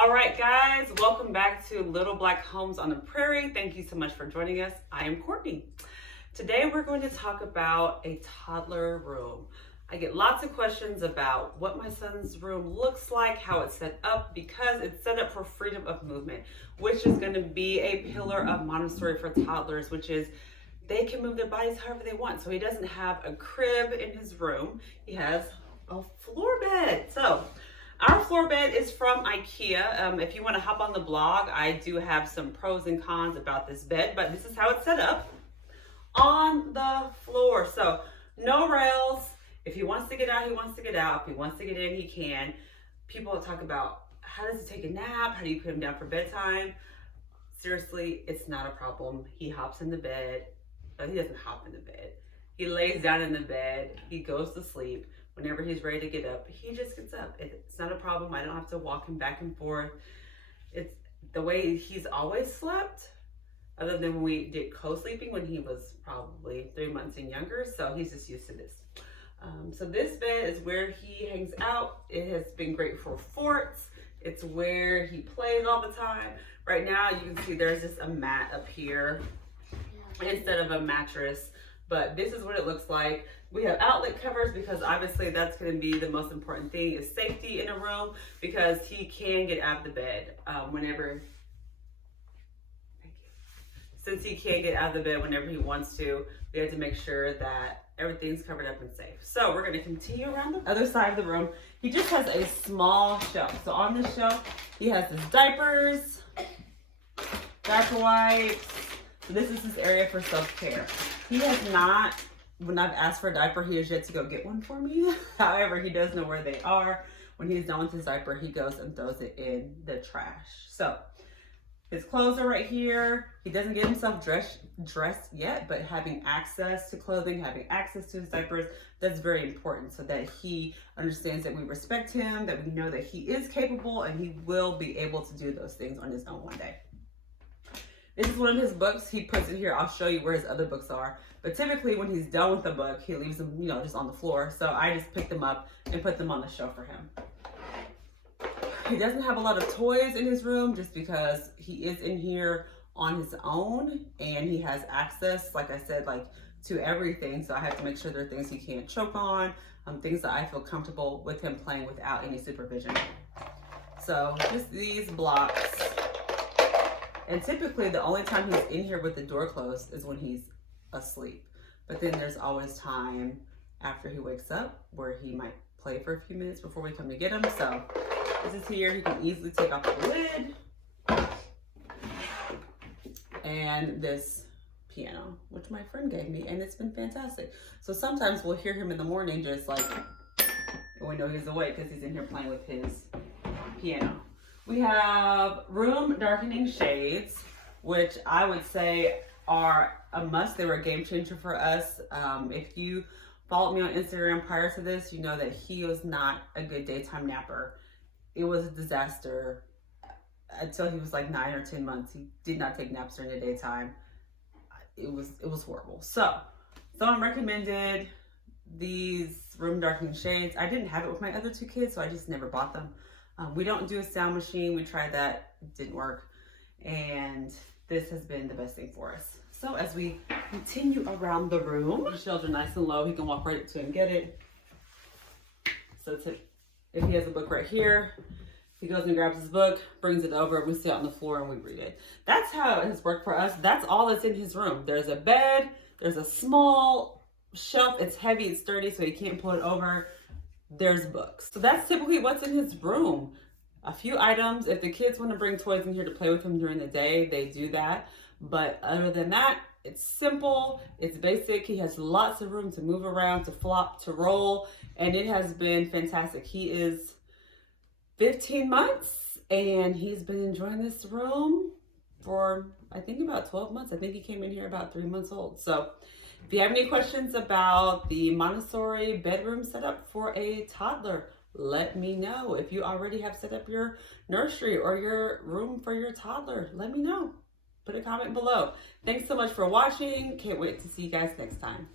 All right, guys, welcome back to Little Black Homes on the Prairie. Thank you so much for joining us. I am Courtney. Today we're going to talk about a toddler room. I get lots of questions about what my son's room looks like, how it's set up, because it's set up for freedom of movement, which is going to be a pillar of Montessori for toddlers, which is they can move their bodies however they want. So he doesn't have a crib in his room. He has a floor bed. So our floor bed is from IKEA. If you want to hop on the blog, I do have some pros and cons about this bed, but this is how it's set up on the floor. So no rails. If he wants to get out, he wants to get out. If he wants to get in, he can. People talk about how does he take a nap? How do you put him down for bedtime? Seriously, it's not a problem. He hops in the bed. He doesn't hop in the bed. He lays down in the bed. He goes to sleep. Whenever he's ready to get up, he just gets up. It's not a problem. I don't have to walk him back and forth. It's the way he's always slept, other than when we did co-sleeping when he was probably 3 months and younger. So he's just used to this. So this bed is where he hangs out. It has been great for forts. It's where he plays all the time. Right now, you can see there's just a mat up here instead of a mattress. But this is what it looks like. We have outlet covers because obviously that's going to be the most important thing is safety in a room, because he can get out of the bed whenever. Thank you. Since he can't get out of the bed whenever he wants to, we have to make sure that everything's covered up and safe. So we're going to continue around the other side of the room. He just has a small shelf. So on this shelf, he has his diapers, diaper wipes. So this is his area for self-care. He has not, when I've asked for a diaper, he has yet to go get one for me. However, he does know where they are. When he's done with his diaper, he goes and throws it in the trash. So his clothes are right here. He doesn't get himself dressed yet, but having access to clothing, having access to his diapers, that's very important so that he understands that we respect him, that we know that he is capable and he will be able to do those things on his own one day. This is one of his books. He puts it here. I'll show you where his other books are. But typically when he's done with the book, he leaves them, just on the floor. So I just pick them up and put them on the shelf for him. He doesn't have a lot of toys in his room just because he is in here on his own and he has access, like I said, to everything. So I have to make sure there are things he can't choke on, things that I feel comfortable with him playing without any supervision. So just these blocks. And typically the only time he's in here with the door closed is when he's asleep. But then there's always time after he wakes up where he might play for a few minutes before we come to get him. So this is here. He can easily take off the lid. And this piano, which my friend gave me, and it's been fantastic. So sometimes we'll hear him in the morning just and we know he's awake because he's in here playing with his piano. We have room darkening shades, which I would say are a must. They were a game changer for us. If you followed me on Instagram prior to this, you know that he was not a good daytime napper. It was a disaster until he was like 9 or 10 months. He did not take naps during the daytime. It was horrible. So someone recommended these room darkening shades. I didn't have it with my other two kids, so I just never bought them. We don't do a sound machine. We tried that, it didn't work. And this has been the best thing for us. So as we continue around the room, the shelves are nice and low. He can walk right up to it and get it. So if he has a book right here, he goes and grabs his book, brings it over, and we sit on the floor and we read it. That's how it has worked for us. That's all that's in his room. There's a bed, there's a small shelf. It's heavy, it's sturdy, so he can't pull it over. There's books. So that's typically what's in his room. A few items. If the kids want to bring toys in here to play with him during the day, they do that. But other than that, it's simple, it's basic. He has lots of room to move around, to flop, to roll, and it has been fantastic. He is 15 months and he's been enjoying this room for I think about 12 months. I think he came in here about 3 months old. So if you have any questions about the Montessori bedroom setup for a toddler, let me know. If you already have set up your nursery or your room for your toddler, let me know. Put a comment below. Thanks so much for watching. Can't wait to see you guys next time.